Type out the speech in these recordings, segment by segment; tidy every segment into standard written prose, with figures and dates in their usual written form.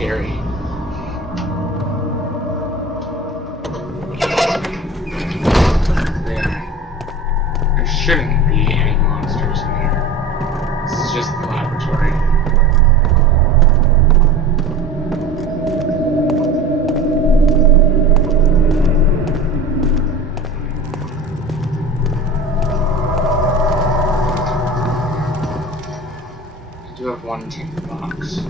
scary. There shouldn't be any monsters in here. This is just the laboratory. I do have one tinder box.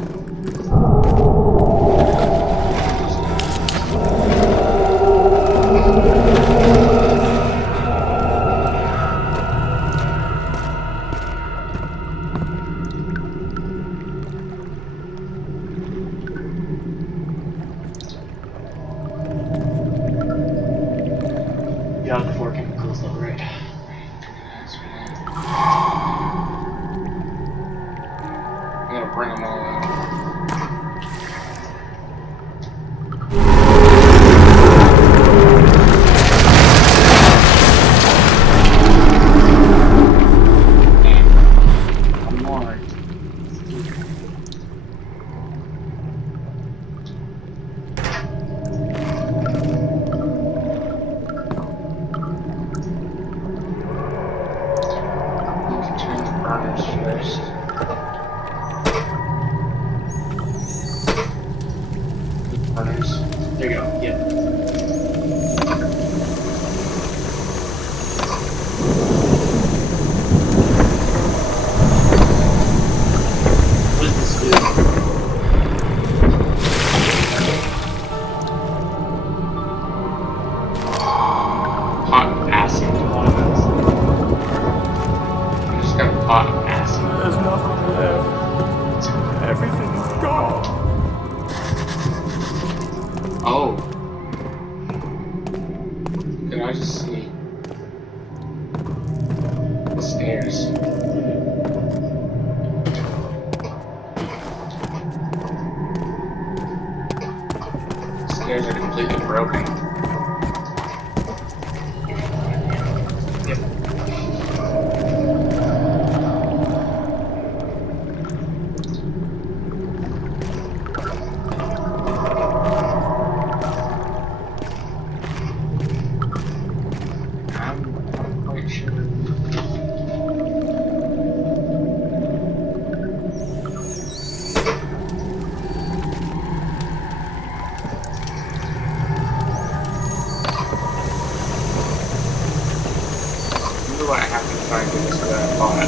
Yeah, the four chemicals though, right? I'm gonna bring them all out. One more. First. Burners. There you go. Yep. What does this do? Hot acid. I just got a pot of acid. There's nothing left. Everything's gone. Oh. Can I just see the stairs? The stairs are completely broken. Yep. What I have to try and do this with a pot.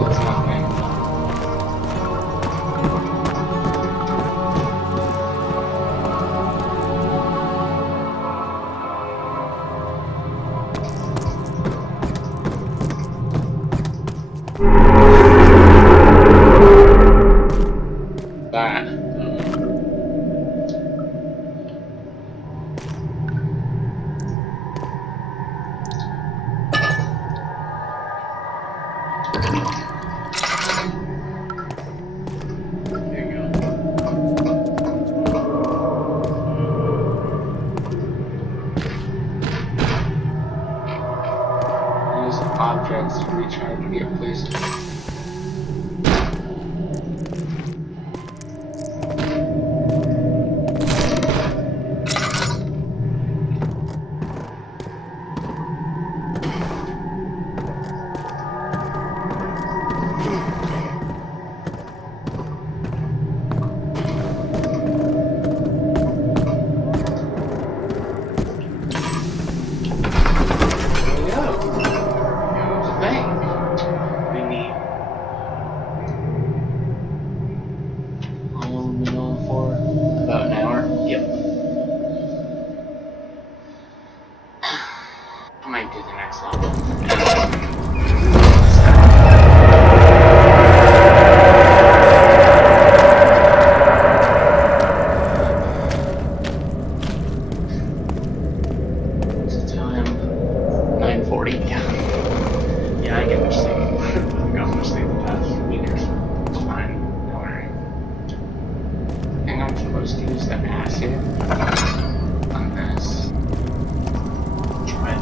That's nothing. That. There you go. Use objects to recharge and get placed. About an hour? Yep. I might do the next level. It's time 9:40. Yeah, I get much sleep. I got much sleep the past week or so. It's fine. Don't worry. I think I'm supposed to use the acid on this. Try it.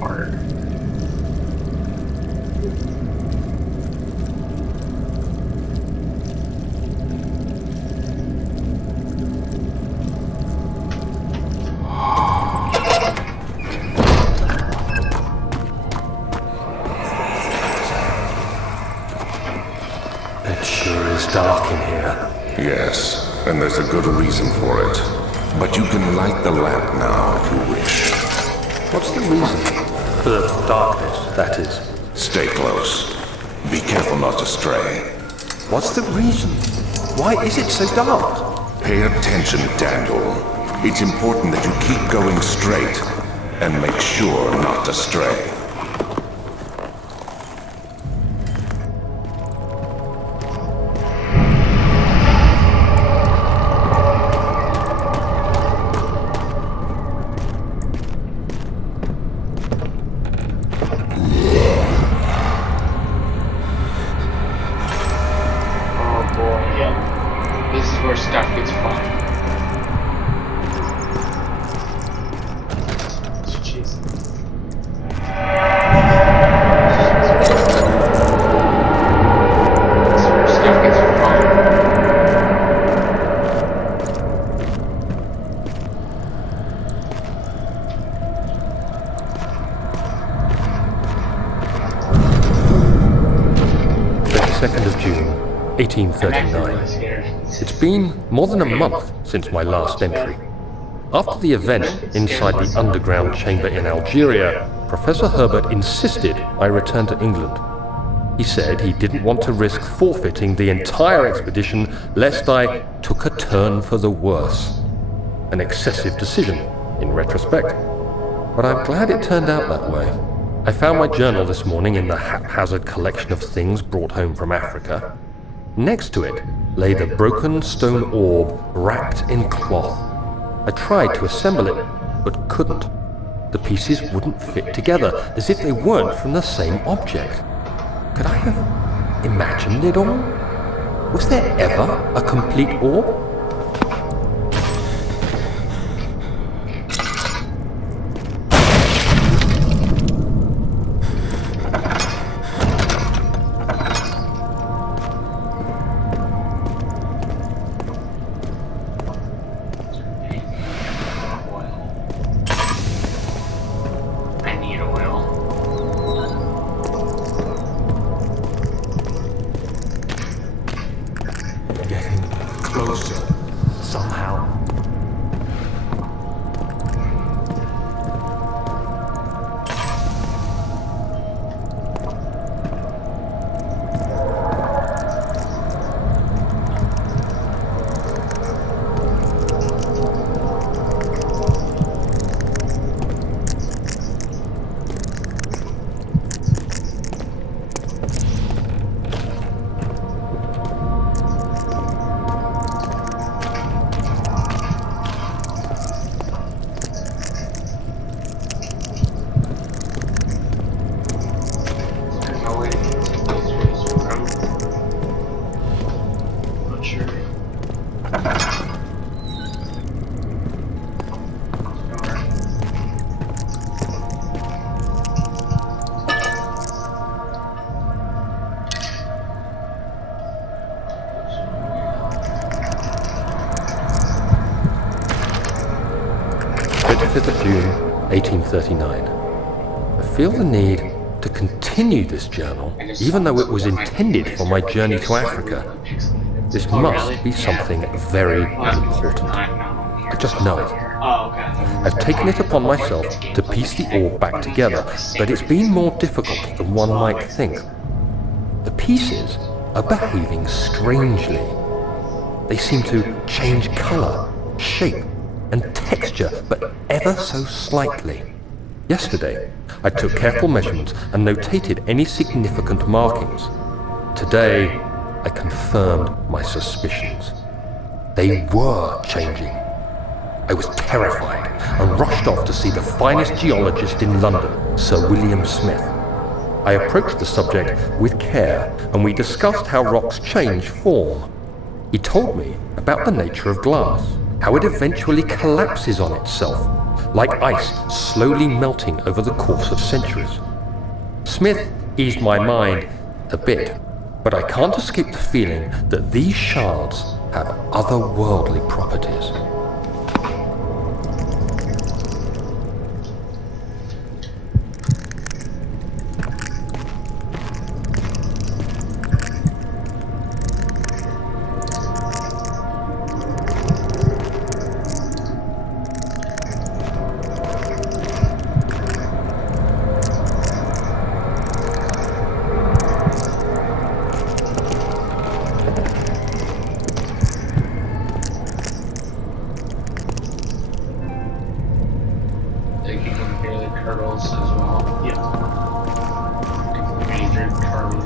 hard. It sure is dark in here. Yes, and there's a good reason for it. But you can light the lamp now if you wish. What's the reason? For the darkness, that is. Stay close. Be careful not to stray. What's the reason? Why is it so dark? Pay attention, Dandel. It's important that you keep going straight and make sure not to stray. This is where stuff gets fun. Jeez. This is where stuff gets fun. Of June, 1839. It's been more than a month since my last entry. After the event inside the underground chamber in Algeria, Professor Herbert insisted I return to England. He said he didn't want to risk forfeiting the entire expedition lest I took a turn for the worse. An excessive decision, in retrospect. But I'm glad it turned out that way. I found my journal this morning in the haphazard collection of things brought home from Africa. Next to it lay the broken stone orb wrapped in cloth. I tried to assemble it, but couldn't. The pieces wouldn't fit together, as if they weren't from the same object. Could I have imagined it all? Was there ever a complete orb? Closer. Somehow. Of June, 1839. I feel the need to continue this journal, even though it was intended for my journey to Africa. This must be something very important. I just know it. I've taken it upon myself to piece the orb back together, but it's been more difficult than one might think. The pieces are behaving strangely. They seem to change color, shape, and texture, but ever so slightly. Yesterday, I took careful measurements and notated any significant markings. Today, I confirmed my suspicions. They were changing. I was terrified and rushed off to see the finest geologist in London, Sir William Smith. I approached the subject with care, and we discussed how rocks change form. He told me about the nature of glass, how it eventually collapses on itself, like ice slowly melting over the course of centuries. Smith eased my mind a bit, but I can't escape the feeling that these shards have otherworldly properties. Like you can hear the turtles as well. Yeah. Like major turtle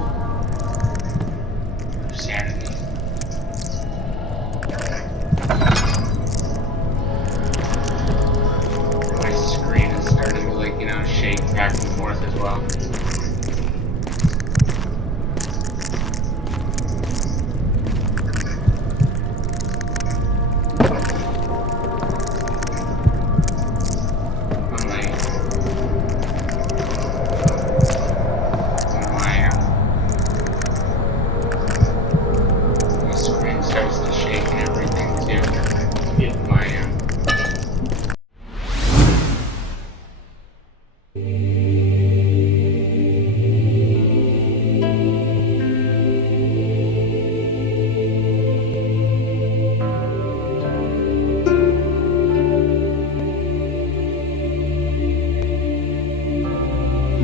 sanity. My screen is starting to shake back and forth as well.